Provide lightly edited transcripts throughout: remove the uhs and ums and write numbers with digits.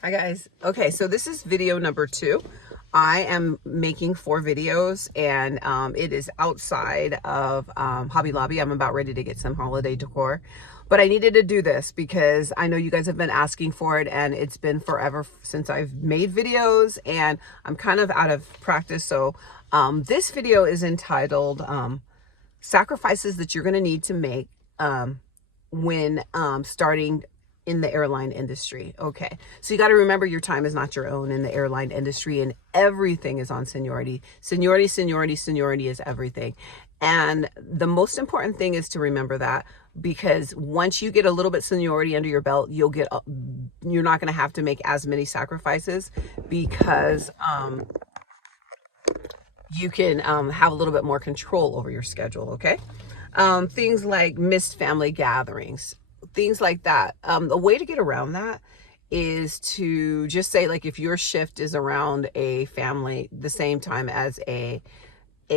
Hi guys. Okay, so this is video number 2. I am making 4 videos and it is outside of Hobby Lobby. I'm about ready to get some holiday decor, but I needed to do this because I know you guys have been asking for it and it's been forever since I've made videos and I'm kind of out of practice. So this video is entitled Sacrifices that you're going to need to make when starting in the airline industry. Okay, so you got to remember your time is not your own in the airline industry, and everything is on seniority. Seniority is everything. And the most important thing is to remember that, because once you get a little bit seniority under your belt, you're not going to have to make as many sacrifices, because you can have a little bit more control over your schedule. Okay, things like missed family gatherings, things like that. The way to get around that is to just say, like, if your shift is around a family the same time as a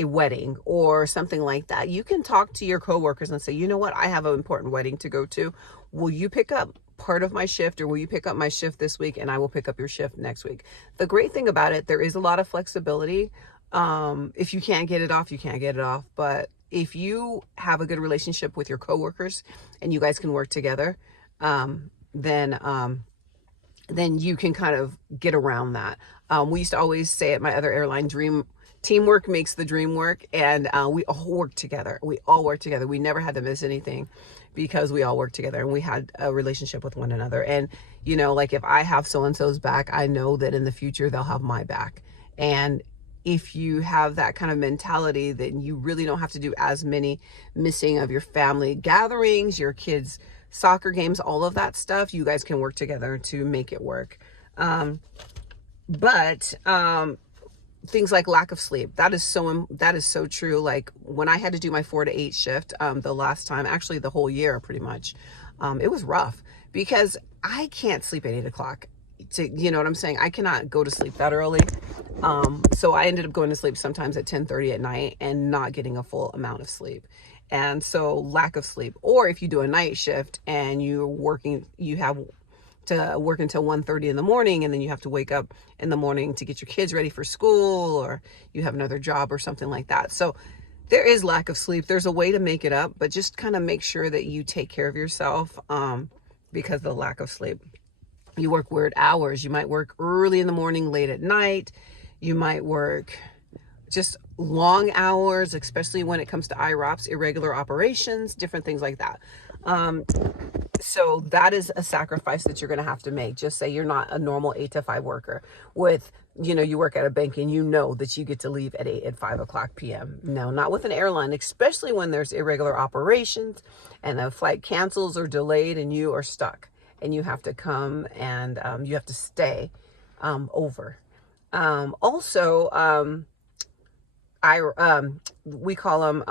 wedding or something like that, you can talk to your coworkers and say, you know what, I have an important wedding to go to. Will you pick up part of my shift, or will you pick up my shift this week and I will pick up your shift next week? The great thing about it, there is a lot of flexibility. If you can't get it off, you can't get it off. But if you have a good relationship with your coworkers and you guys can work together, then you can kind of get around that. We used to always say at my other airline, teamwork makes the dream work. And we all work together. We never had to miss anything because we all worked together and we had a relationship with one another. And, you know, like, if I have so-and-so's back, I know that in the future they'll have my back. And if you have that kind of mentality, then you really don't have to do as many missing of your family gatherings, your kids' soccer games, all of that stuff. You guys can work together to make it work. But things like lack of sleep, that is so true. Like, when I had to do my 4 to 8 shift, the last time, actually the whole year pretty much, it was rough because I can't sleep at 8 o'clock. You know what I'm saying? I cannot go to sleep that early. So I ended up going to sleep sometimes at 10:30 at night and not getting a full amount of sleep. And so lack of sleep, or if you do a night shift and you have to work until 1:30 in the morning, and then you have to wake up in the morning to get your kids ready for school, or you have another job or something like that. So there is lack of sleep. There's a way to make it up, but just kind of make sure that you take care of yourself, because of the lack of sleep. You work weird hours. You might work early in the morning, late at night. You might work just long hours, especially when it comes to IROPS, irregular operations, different things like that. So that is a sacrifice that you're going to have to make. Just say you're not a normal 8 to 5 worker with, you work at a bank and you know that you get to leave at 5 o'clock p.m. No, not with an airline, especially when there's irregular operations and a flight cancels or delayed and you are stuck and you have to come and you have to stay over. We call them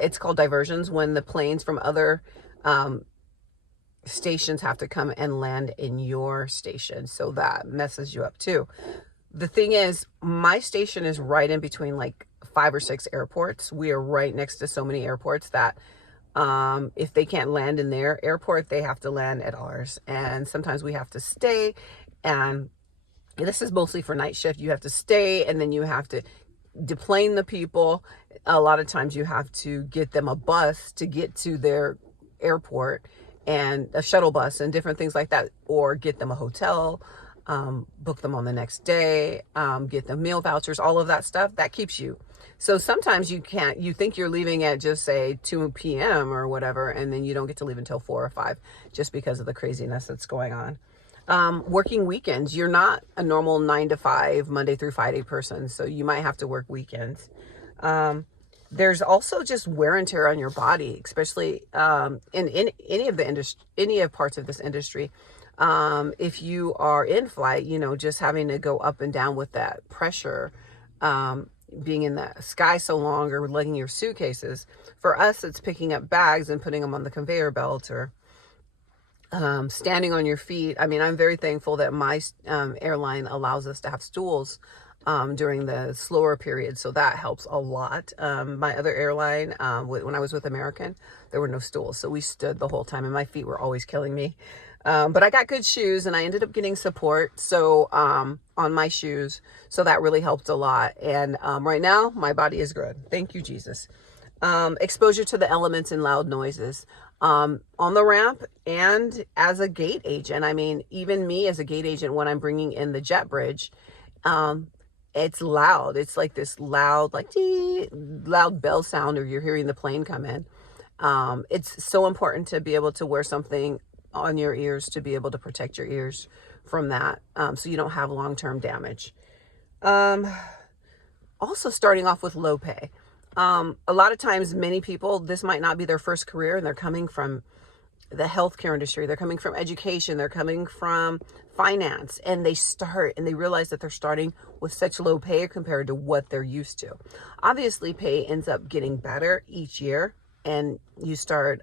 it's called diversions, when the planes from other stations have to come and land in your station. So that messes you up too. The thing is, my station is right in between like 5 or 6 airports. We are right next to so many airports that if they can't land in their airport, they have to land at ours. And sometimes we have to stay, and this is mostly for night shift. You have to stay, and then you have to deplane the people. A lot of times you have to get them a bus to get to their airport, and a shuttle bus and different things like that, or get them a hotel, book them on the next day, get them meal vouchers, all of that stuff. That keeps you. So sometimes you think you're leaving at just say 2 p.m. or whatever, and then you don't get to leave until 4 or 5 just because of the craziness that's going on. Working weekends, you're not a normal 9 to 5, Monday through Friday person. So you might have to work weekends. There's also just wear and tear on your body, especially in any of parts of this industry. If you are in flight, just having to go up and down with that pressure, being in the sky so long, or lugging your suitcases. For us, it's picking up bags and putting them on the conveyor belt, or standing on your feet. I mean, I'm very thankful that my airline allows us to have stools during the slower period, so that helps a lot. My other airline, when I was with American, there were no stools, so we stood the whole time, and my feet were always killing me. But I got good shoes and I ended up getting support. So, on my shoes. So that really helped a lot. And, right now my body is good. Thank you, Jesus. Exposure to the elements and loud noises, on the ramp and as a gate agent. I mean, even me as a gate agent, when I'm bringing in the jet bridge, it's loud. It's like this loud, like loud bell sound, or you're hearing the plane come in. It's so important to be able to wear something on your ears to be able to protect your ears from that, so you don't have long-term damage. Also starting off with low pay. A lot of times, many people, this might not be their first career, and they're coming from the healthcare industry, they're coming from education, they're coming from finance, and they realize that they're starting with such low pay compared to what they're used to. Obviously, pay ends up getting better each year, and you start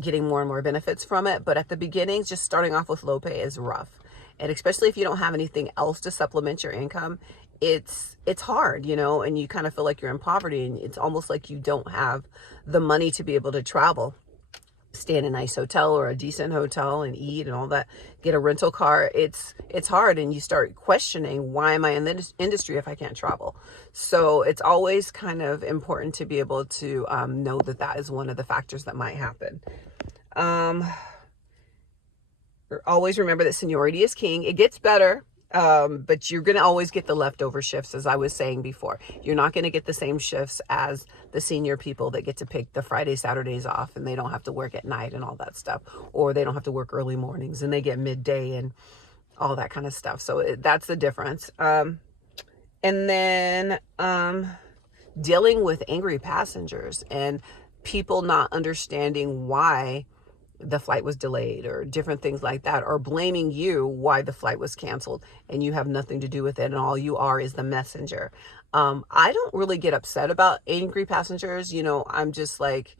getting more and more benefits from it. But at the beginning, just starting off with low pay is rough. And especially if you don't have anything else to supplement your income, it's hard, and you kind of feel like you're in poverty, and it's almost like you don't have the money to be able to travel, stay in a nice hotel or a decent hotel and eat and all that, get a rental car. It's hard, and you start questioning, why am I in this industry if I can't travel? So it's always kind of important to be able to know that is one of the factors that might happen. Always remember that seniority is king. It gets better, but you're going to always get the leftover shifts, as I was saying before. You're not going to get the same shifts as the senior people that get to pick the Friday, Saturdays off, and they don't have to work at night and all that stuff, or they don't have to work early mornings and they get midday and all that kind of stuff. So that's the difference. And then dealing with angry passengers and people not understanding why the flight was delayed or different things like that, or blaming you why the flight was canceled and you have nothing to do with it, and all you are is the messenger. I don't really get upset about angry passengers. I'm just like,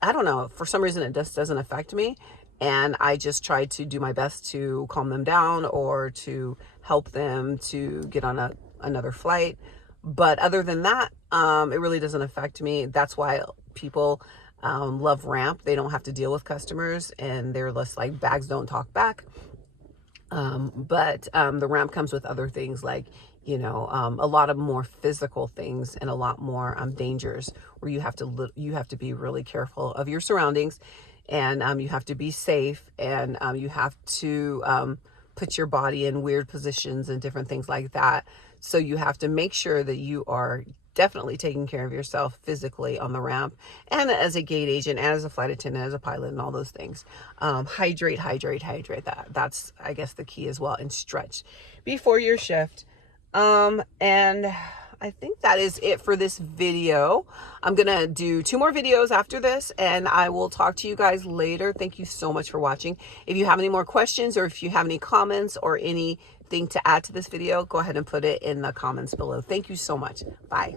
I don't know, for some reason it just doesn't affect me, and I just try to do my best to calm them down or to help them to get on another flight. But other than that, it really doesn't affect me. That's why people love ramp. They don't have to deal with customers, and they're less like, bags don't talk back. But the ramp comes with other things like, a lot of more physical things and a lot more dangers, where you have to be really careful of your surroundings, and you have to be safe, and you have to put your body in weird positions and different things like that. So you have to make sure that you are definitely taking care of yourself physically on the ramp, and as a gate agent, and as a flight attendant, as a pilot, and all those things. Hydrate. That's, I guess, the key as well, and stretch before your shift. And I think that is it for this video. I'm gonna do 2 more videos after this, and I will talk to you guys later. Thank you so much for watching. If you have any more questions, or if you have any comments or anything to add to this video, go ahead and put it in the comments below. Thank you so much. Bye.